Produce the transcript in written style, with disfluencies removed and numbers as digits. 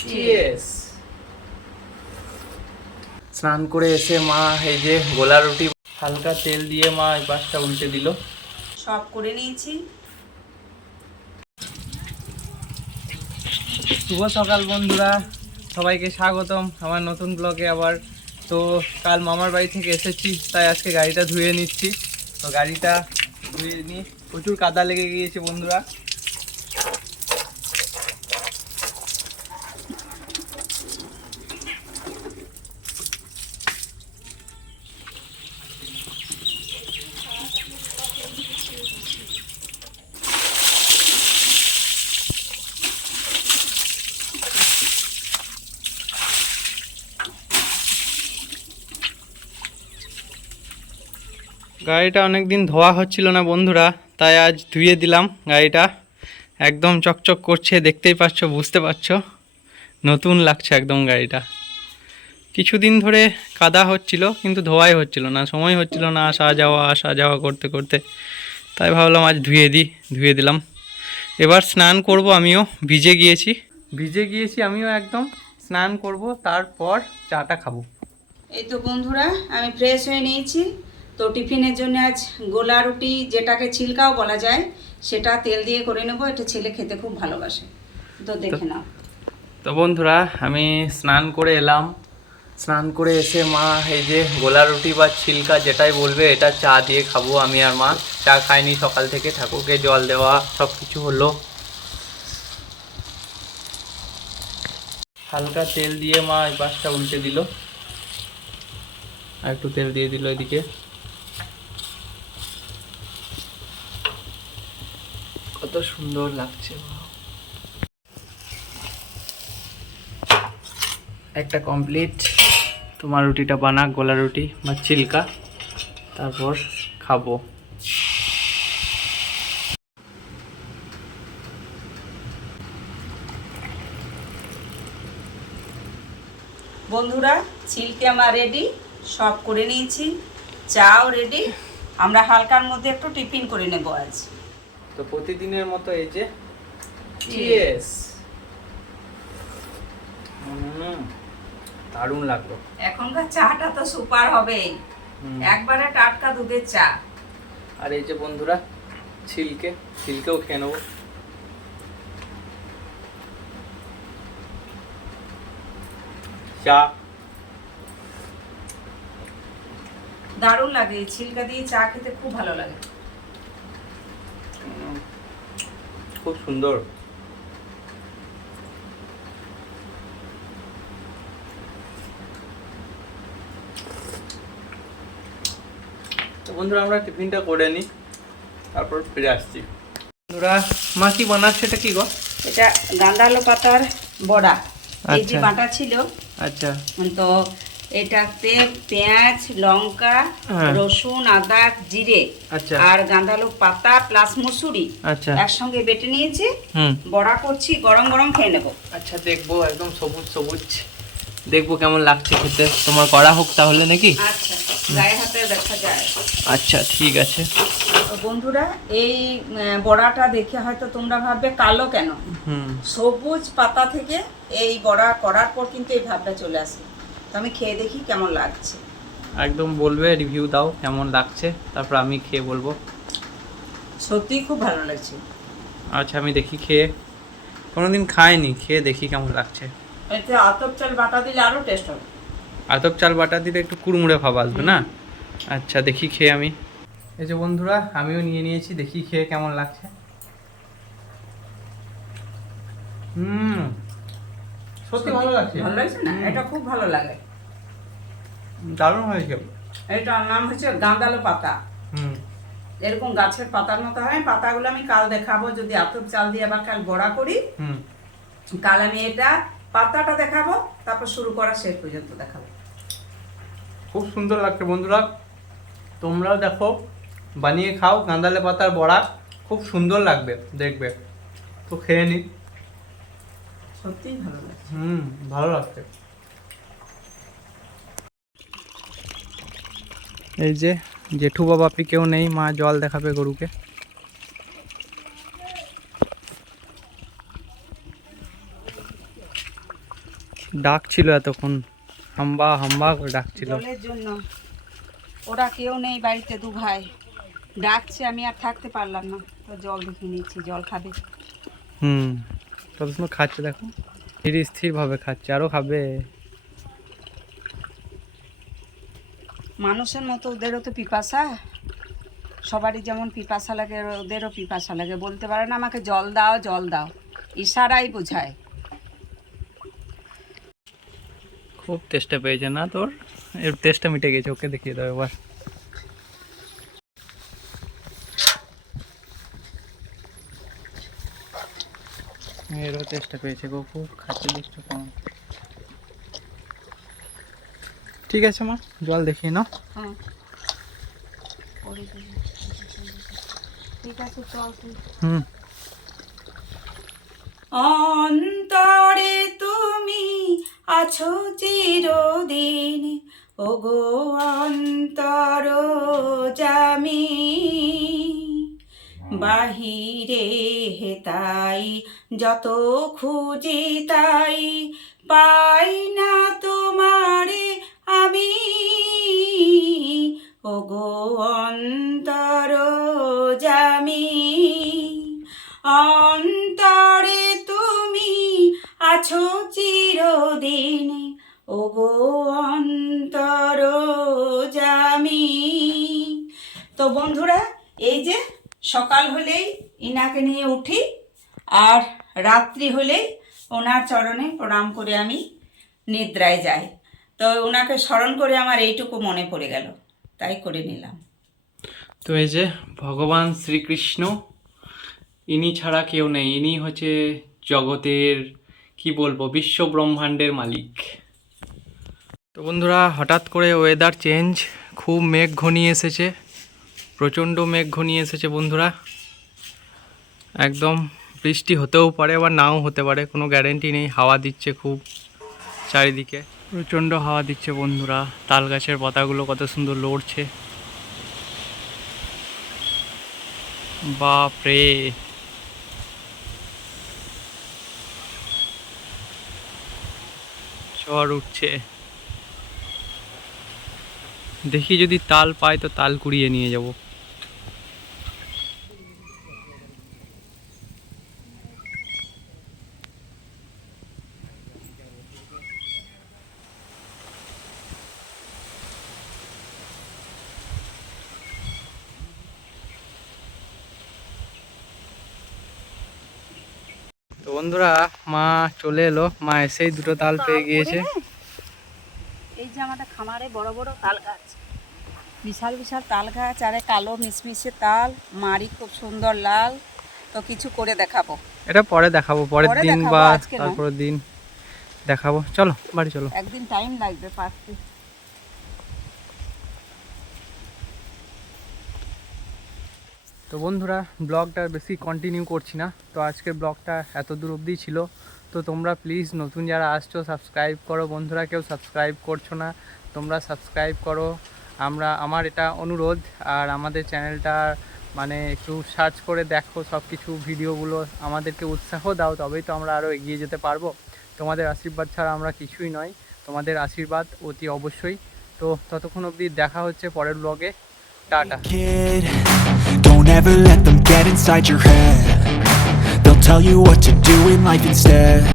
Cheers. স্নান করে এসে মা এই যে গোলা রুটি হালকা তেল দিয়ে মা এই পাশটা উল্টে দিল। সব করে নিয়েছি। শুভ সকাল বন্ধুরা, সবাইকে স্বাগতম আমার নতুন ব্লগে আবার। তো কাল মামার বাড়ি থেকে এসেছি, তাই আজকে গাড়িটা ধুয়ে নিচ্ছি। তো গাড়িটা ধুয়ে নিই, প্রচুর কাদা লেগে গিয়েছে বন্ধুরা। গাড়িটা অনেকদিন ধোয়া হচ্ছিল না বন্ধুরা, তাই আজ ধুয়ে দিলাম। গাড়িটা একদম চকচক করছে, দেখতেই পাচ্ছ, বুঝতে পারছো, নতুন লাগছে একদম গাড়িটা। কিছুদিন ধরে কাদা হচ্ছিল কিন্তু ধোয়াই হচ্ছিল না, সময় হচ্ছিল না আসা যাওয়া করতে করতে, তাই ভাবলাম আজ ধুয়ে দিলাম। এবার স্নান করব, আমিও ভিজে গিয়েছি আমিও একদম। স্নান করব, তারপর চাটা খাবো। এই তো বন্ধুরা, আমি ফ্রেশ হয়ে নিয়েছি। তো টিফিনের জন্য আজ গোলা রুটি, যেটাকে ছিলকাও বলা যায়, সেটা তেল দিয়ে করে নেবো। এটা ছেলে খেতে খুব ভালোবাসে, তো দেখে নাও। তো বন্ধুরা, আমি স্নান করে এলাম। স্নান করে এসে মা এই যে গোলা রুটি বা ছিলকা যেটাই বলবে, এটা চা দিয়ে খাবো আমি আর মা। চা খাইনি সকাল থেকে, ঠাকুরকে জল দেওয়া সব কিছু হলো। হালকা তেল দিয়ে মা এই পাশটা উল্টে দিল, আর একটু তেল দিয়ে দিল এদিকে। কত সুন্দর লাগছে, একটা কমপ্লিট। তোমার রুটিটা বানা, গোলা রুটি বা ছিলকা, তারপর খাবো। বন্ধুরা, ছিলকে আমার রেডি, সব করে নিয়েছি। চাও রেডি। আমরা হালকার মধ্যে একটু টিফিন করে নেব আজ। তো প্রতিদিনের মতো এই যে চিয়ার্স। দারুণ লাগলো। এখনকার চাটা তো সুপার হবে, একবারে টাটকা দুধের চা। আর এই যে বন্ধুরা, ছিলকেও খেয়ে নেবো। চা দারুণ লাগে, ছিলকা দিয়ে চা খেতে খুব ভালো লাগে। খুব সুন্দর। তো বন্ধুরা, আমরা টিফিনটা করে নিই, তারপর ফিরে আসছি। বন্ধুরা, মা কি বানাচ্ছে? এটা কি গো? এটা গাঁদালো পাতার বড়া। এই যে আচ্ছা। বাটা ছিল, আচ্ছা তো এটাতে পেঁয়াজ, লঙ্কা, হ্যাঁ। রসুন, আদা, জিরে আচ্ছা আর গাঁদালো পাতা প্লাস মসুরি আচ্ছা। একসঙ্গে বেটে নিয়েছি। হুম। বড়া করছি, গরম গরম খেয়ে নেবো। আচ্ছা, দেখবো, একদম সবুজ সবুজ, দেখবো কেমন লাগছে খেতে। তোমার করা হোক তাহলে নাকি? আচ্ছা, গায়ে হাতে দেখা যায়। আচ্ছা ঠিক আছে। তো বন্ধুরা, এই বড়াটা দেখে হয়তো তোমরা ভাববে কালো কেন। সবুজ পাতা থেকে এই বড়া করার পর কিন্তু এই ভাবটা চলে আসে। তো আমি খেয়ে দেখি কেমন লাগছে। একদম বলবে, রিভিউ দাও কেমন লাগছে, তারপর আমি খেয়ে বলবো। সত্যিই খুব ভালো লাগছে। আচ্ছা, আমি দেখি খেয়ে, কোনোদিন খাইনি, খেয়ে দেখি কেমন লাগছে। এতে আতপ চাল বাটা দিলে আরো টেস্ট হবে। আতপ চাল বাটা দিলে একটু কুড়মুড়ে ভাব আসবে না? আচ্ছা, দেখি খেয়ে আমি। এই যে বন্ধুরা, আমিও নিয়ে নিয়েছি, দেখি খেয়ে কেমন লাগছে। সত্যি ভালো লাগছে। ভালো লাগছে না? এটা খুব ভালো লাগে, দারুণ হয়েছে। এটার নাম হচ্ছে গাঁদালো পাতা। এরকম গাছের পাতার মতো হয়। পাতাগুলো আমি কাল দেখাবো, যদি আতপ চাল দিয়ে আবার কাল বড়া করি। কাল আমি এটা পাতাটা দেখাবো, তারপর শুরু করা শেষ পর্যন্ত দেখাবো। খুব সুন্দর লাগছে বন্ধুরা, তোমরাও দেখো, বানিয়ে খাও গাঁদালে পাতার বড়া, খুব সুন্দর লাগবে দেখবে। তো খেয়ে নি। সত্যিই ভালো লাগছে। ভালো লাগছে। এই যে জেঠু বাবা কেউ নেই, মা জল দেখাবে গরুকে। ডাক ছিল এতক্ষণ, হাম্বা হাম্বা করে ডাকছিল। জলের জন্য ওরা কেউ নেই বাড়িতে, দু ভাই ডাকছে, আমি আর থাকতে পারলাম না, তো জল দেখে নিচ্ছি, জল খাবে। কত সুন্দর খাচ্ছে দেখো, স্থির স্থিরভাবে খাচ্ছে, আরও খাবে। মানুষের মতো ওদেরও তো পিপাসা, সবারই যেমন পিপাসা লাগে ওদেরও পিপাসা লাগে, বলতে পারে না আমাকে জল দাও জল দাও, ইশারাই বোঝায়। খুব তেষ্টা পেয়েছে না তোর? এর তেষ্টা মিটে গেছে, ওকে দেখিয়ে দাও এবার। এরও চেষ্টা পেয়েছে গো, খুব খাচ্ছে দুষ্ট কম। ঠিক আছে মা, জল দেখিয়ে নাও। হ্যাঁ ঠিক আছে, চল তুই। অন্তরে তুমি আছো চিরদিন, ওগো অন্তর জামি, বাহিরে হেতাই যত খুঁজি তাই পাই না তোমারে আমি, ওগো অন্তর জামি, অন্তরে তুমি আছো চিরদিন, ওগো অন্তর জামি। তো বন্ধুরা, এই যে সকাল হলেই ইনাকে নিয়ে উঠি, আর রাত্রি হলেই ওনার চরণে প্রণাম করে আমি নিদ্রায় যাই। তো ওনাকে স্মরণ করে আমার এইটুকু মনে পড়ে গেল, তাই করে নিলাম। তো এই যে ভগবান শ্রীকৃষ্ণ, ইনি ছাড়া কেউ নেই, ইনি হচ্ছে জগতের কি বলবো বিশ্ব ব্রহ্মাণ্ডের মালিক। তো বন্ধুরা, হঠাৎ করে ওয়েদার চেঞ্জ, খুব মেঘ ঘনিয়ে এসেছে, প্রচণ্ড মেঘ ঘনিয়ে এসেছে বন্ধুরা, একদম বৃষ্টি হতেও পারে আবার নাও হতে পারে, কোনো গ্যারেন্টি নেই। হাওয়া দিচ্ছে খুব চারিদিকে, প্রচণ্ড হাওয়া দিচ্ছে বন্ধুরা, তাল গাছের পাতাগুলো কত সুন্দর লড়ছে, বাপরে। ঝড় উঠছে, দেখি যদি তাল পাই তো তাল কুড়িয়ে নিয়ে যাব। তো বন্ধুরা, মা চলে এলো, মা এসেই দুটো তাল পেয়ে গিয়েছে। এই যে আমাদের খামারে বড় বড় তাল গাছ, বিশাল বিশাল তাল গাছ, আরে কালো মিশমিশে তাল, মারি খুব সুন্দর লাল। তো কিছু করে দেখাবো, এটা পরে দেখাবো, পরের পরে দিন দেখাবো, বা আজকে নয়। তারপরের দিন দেখাবো। চলো বাড়ি চলো। একদিন টাইম লাগবে পারতে। তো বন্ধুরা, ব্লগটা বেশি কন্টিনিউ করছি না, তো আজকের ব্লগটা এত দূর অবধি ছিল। তো তোমরা প্লিজ নতুন যারা আসছো সাবস্ক্রাইব করো বন্ধুরা, কেউ সাবস্ক্রাইব করছো না, তোমরা সাবস্ক্রাইব করো। আমার এটা অনুরোধ, আর আমাদের চ্যানেলটা মানে একটু সার্চ করে দেখো সব কিছু ভিডিওগুলো, আমাদেরকে উৎসাহ দাও, তবেই তো আমরা আরও এগিয়ে যেতে পারবো। তোমাদের আশীর্বাদ ছাড়া আমরা কিছুই নয়, তোমাদের আশীর্বাদ অতি অবশ্যই। তো ততক্ষণ অবধি দেখা হচ্ছে পরের ব্লগে, tata. Kid, don't ever let them get inside your head. They'll tell you what to do in life instead.